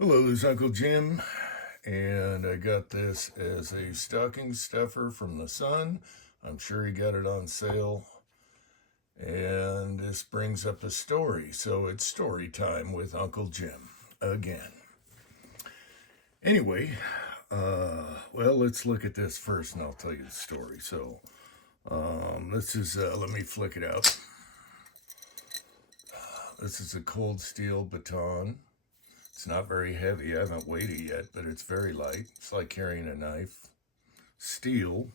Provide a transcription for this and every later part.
Hello, this is Uncle Jim, and I got this as a stocking stuffer from the son. I'm sure he got it on sale, and this brings up a story, so it's story time with Uncle Jim again. Anyway, well, let's look at this first, and I'll tell you the story. So, this is, let me flick it out. This is a cold steel baton. It's not very heavy. I haven't weighed it yet, but it's very light. It's like carrying a knife. Steel.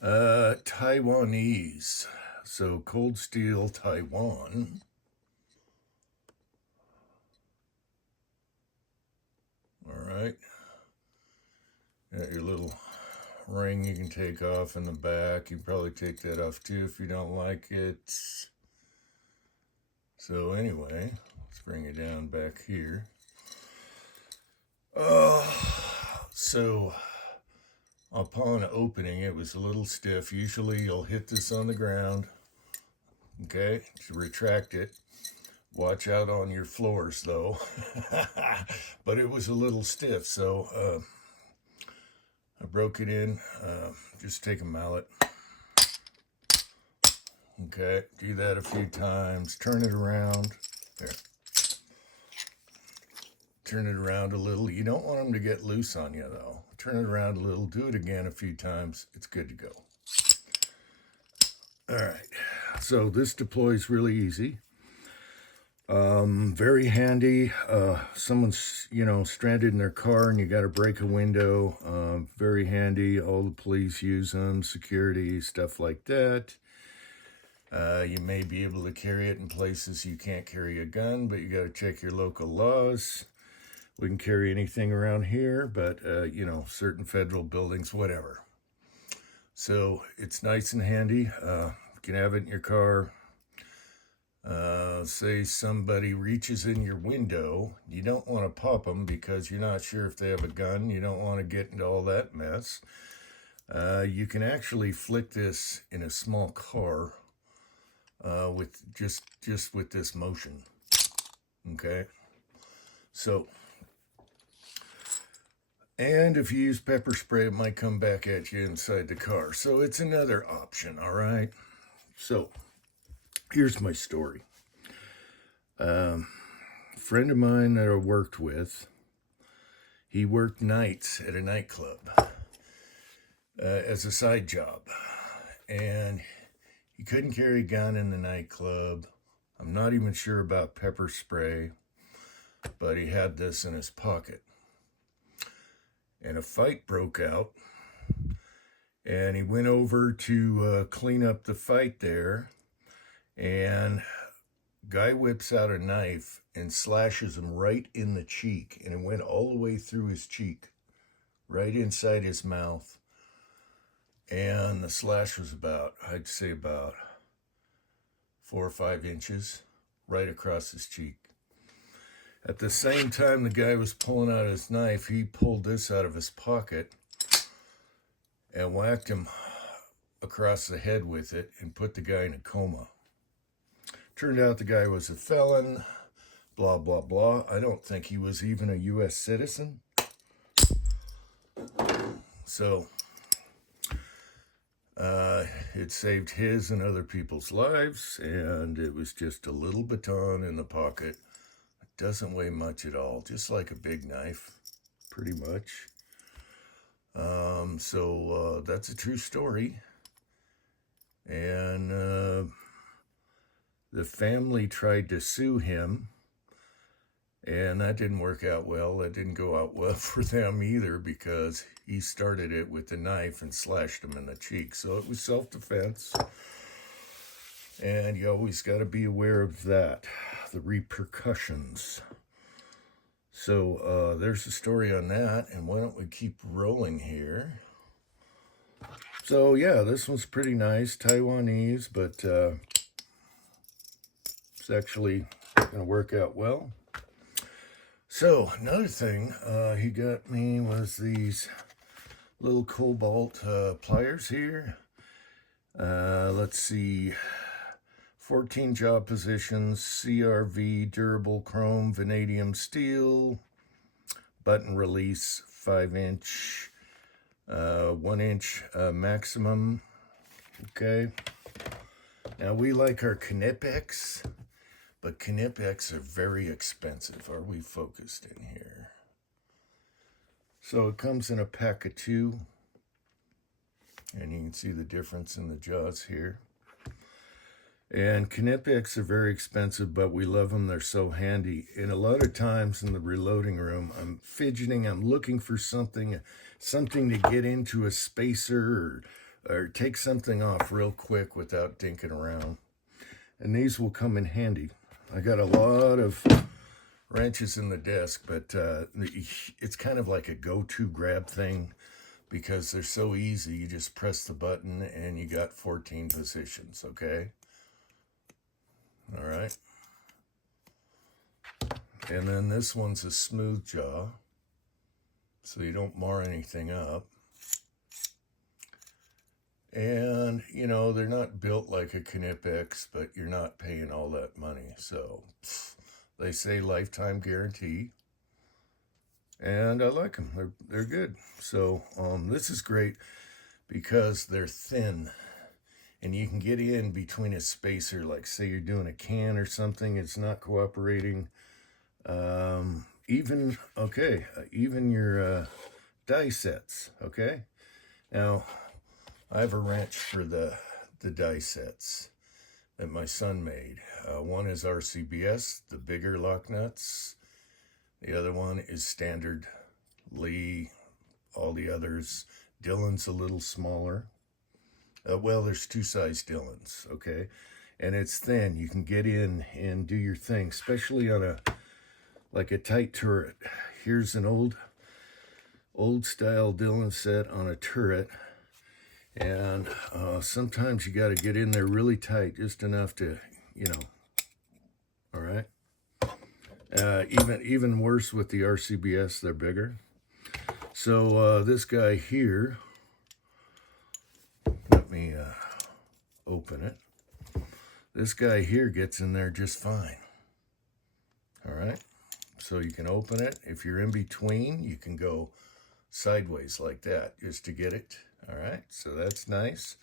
Taiwanese. So cold steel Taiwan. All right. Got your little ring you can take off in the back. You can probably take that off too if you don't like it. So anyway, let's bring it down back here. So upon opening, it was a little stiff. Usually you'll hit this on the ground, okay, to retract it. Watch out on your floors though. But it was a little stiff, so I broke it in. Just take a mallet. Okay, do that a few times. Turn it around. There. Turn it around a little. You don't want them to get loose on you, though. Turn it around a little. Do it again a few times. It's good to go. All right. So this deploys really easy. Very handy. Someone's, stranded in their car and you got to break a window. Very handy. All the police use them. Security, stuff like that. You may be able to carry it in places you can't carry a gun, but you got to check your local laws. We can carry anything around here, but, certain federal buildings, whatever. So it's nice and handy. You can have it in your car. Say somebody reaches in your window. You don't want to pop them because you're not sure if they have a gun. You don't want to get into all that mess. You can actually flick this in a small car. With just with this motion, okay? So, and if you use pepper spray, it might come back at you inside the car. So it's another option, all right? So, here's my story. A friend of mine that I worked with, he worked nights at a nightclub as a side job, and he couldn't carry a gun in the nightclub. I'm not even sure about pepper spray, but he had this in his pocket. And a fight broke out, and he went over to clean up the fight there, and guy whips out a knife and slashes him right in the cheek, and it went all the way through his cheek, right inside his mouth. And the slash was I'd say about 4 or 5 inches right across his cheek. At the same time the guy was pulling out his knife, he pulled this out of his pocket and whacked him across the head with it and put the guy in a coma. Turned out the guy was a felon, blah, blah, blah. I don't think he was even a U.S. citizen. So it saved his and other people's lives, and it was just a little baton in the pocket. It doesn't weigh much at all, just like a big knife, pretty much. So that's a true story. And the family tried to sue him, and that didn't work out well. That didn't go out well for them either because he started it with the knife and slashed him in the cheek. So it was self-defense. And you always got to be aware of that, the repercussions. So there's the story on that. And why don't we keep rolling here? So yeah, this one's pretty nice. Taiwanese, but it's actually going to work out well. So another thing he got me was these little cobalt pliers here. Let's see, 14 jaw positions, CRV, durable chrome, vanadium steel, button release, 5-inch, 1-inch maximum. Okay. Now we like our Knipex, but Knipex are very expensive. Are we focused in here? So it comes in a pack of 2, and you can see the difference in the jaws here. And Knipex are very expensive, but we love them. They're so handy. And a lot of times in the reloading room, I'm fidgeting. I'm looking for something to get into a spacer or take something off real quick without dinking around. And these will come in handy. I got a lot of wrenches in the desk, but it's kind of like a go-to grab thing because they're so easy. You just press the button and you got 14 positions, okay? All right. And then this one's a smooth jaw, so you don't mar anything up. And, you know, they're not built like a Knipex, but you're not paying all that money. So they say lifetime guarantee. And I like them. They're good. So this is great because they're thin. And you can get in between a spacer, like say you're doing a can or something, it's not cooperating. Even your die sets, okay? Now, I have a wrench for the die sets that my son made. One is RCBS, the bigger lock nuts. The other one is standard Lee, all the others. Dillon's a little smaller. Well, there's 2 size Dillons, okay? And it's thin. You can get in and do your thing, especially on a tight turret. Here's an old style Dillon set on a turret. And sometimes you got to get in there really tight, just enough to, you know, all right? Even worse with the RCBS, they're bigger. So this guy here, let me open it. This guy here gets in there just fine. All right, so you can open it. If you're in between, you can go sideways like that just to get it. All right, so that's nice.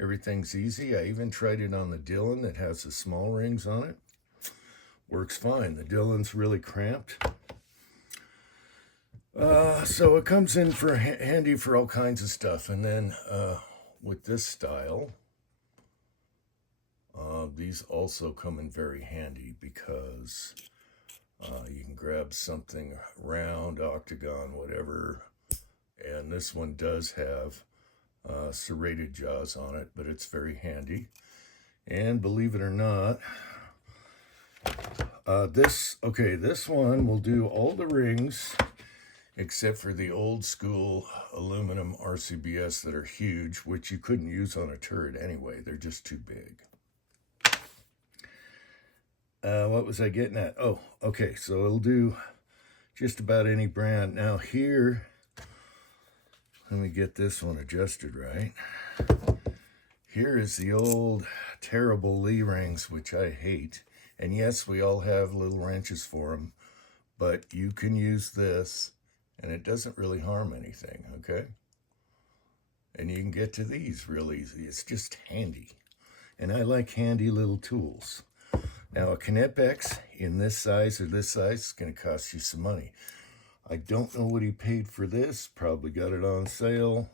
Everything's easy. I even tried it on the Dillon that has the small rings on it. Works fine. The Dillon's really cramped. So it comes in for handy for all kinds of stuff. And then with this style, these also come in very handy because you can grab something round, octagon, whatever. And this one does have serrated jaws on it, but it's very handy. And believe it or not, this one will do all the rings except for the old school aluminum RCBS that are huge, which you couldn't use on a turret anyway. They're just too big. What was I getting at? Oh, okay, so it'll do just about any brand. Now here, let me get this one adjusted right. Here is the old terrible Lee rings, which I hate. And yes, we all have little wrenches for them, but you can use this and it doesn't really harm anything, okay? And you can get to these real easy. It's just handy. And I like handy little tools. Now, a Knipex in this size or this size is going to cost you some money. I don't know what he paid for this. Probably got it on sale.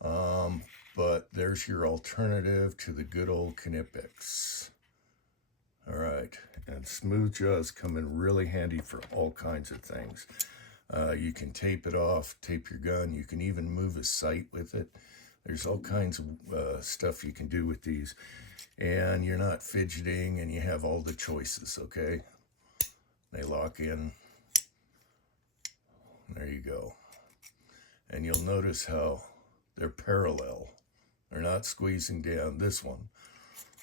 But there's your alternative to the good old Knipex. All right. And smooth jaws come in really handy for all kinds of things. You can tape it off, tape your gun. You can even move a sight with it. There's all kinds of stuff you can do with these. And you're not fidgeting and you have all the choices, okay? They lock in. There you go. And you'll notice how they're parallel. They're not squeezing down this one.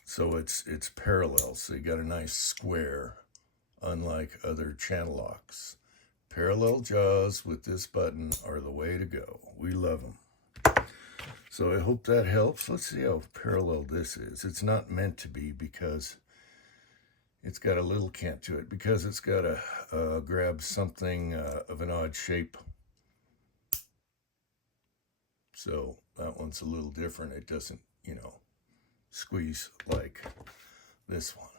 So it's parallel. So you got a nice square, unlike other channel locks. Parallel jaws with this button are the way to go. We love them. So I hope that helps. Let's see how parallel this is. It's not meant to be because it's got a little cant to it, because it's got to grab something of an odd shape. So that one's a little different. It doesn't, squeeze like this one.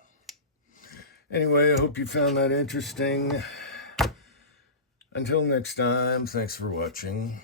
Anyway, I hope you found that interesting. Until next time, thanks for watching.